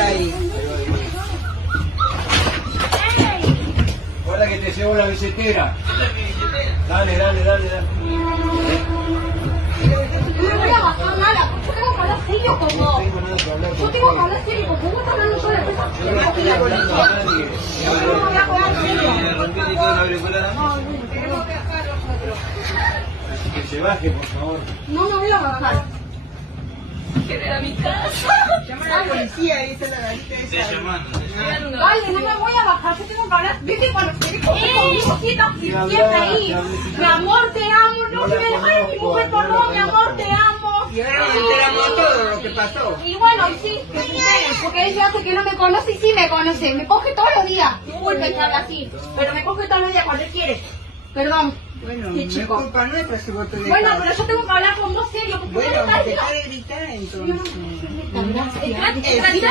está ahí. Ahora que te llevo la billetera. Dale, dale, dale, dale. No me voy a bajar nada, yo tengo que hablar serio con vos. No tengo nada que hablar Yo tengo que hablar serio con vos, estás hablando yo de empresas. Yo no estoy hablando a nadie. Yo no voy a hablar serio. Que se baje, por favor. No me voy a bajar. Llama a la policía, ahí está la garita esa. Dale, no me voy a bajar, yo tengo que hablar. Vete cuando te dijo conmigo, siempre ahí. Mi amor, te amo, no me dejes mi mujer por vos, mi amor, te amo. Y ahora nos enteramos todo lo que pasó. Y bueno, y sí, que se enteren, porque ella hace que no me conoce y sí me conoce. Me coge todos los días. Disculpe que habla así, pero me coge todos los días cuando él quiere. Perdón. Bueno, Sí, no es chico. culpa nuestra si vos te dejas. Bueno, pero yo tengo que hablar con vos serio, porque Bueno, vos me te estás de gritar entonces. diciendo...